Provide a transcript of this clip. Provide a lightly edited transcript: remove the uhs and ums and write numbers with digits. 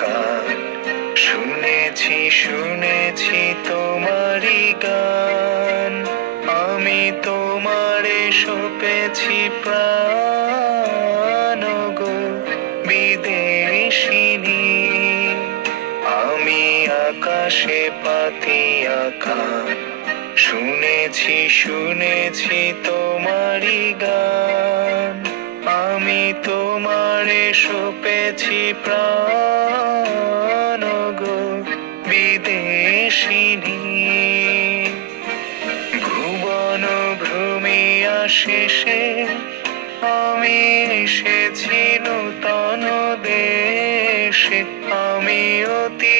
কান, শুনেছি শুনেছি তোমারই গান। আমি তোমারে সপেছি প্রাণ গো বিদেশিনী। আমি আকাশে পাতিয়া কান, শুনেছি শুনেছি তোমারই গান। আমি তোমারে সপেছি প্রাণ গো বিদেশিনী। ভুবন ভ্রমিয়া শেষে আমি এসেছি নূতন দেশে। আমি অতি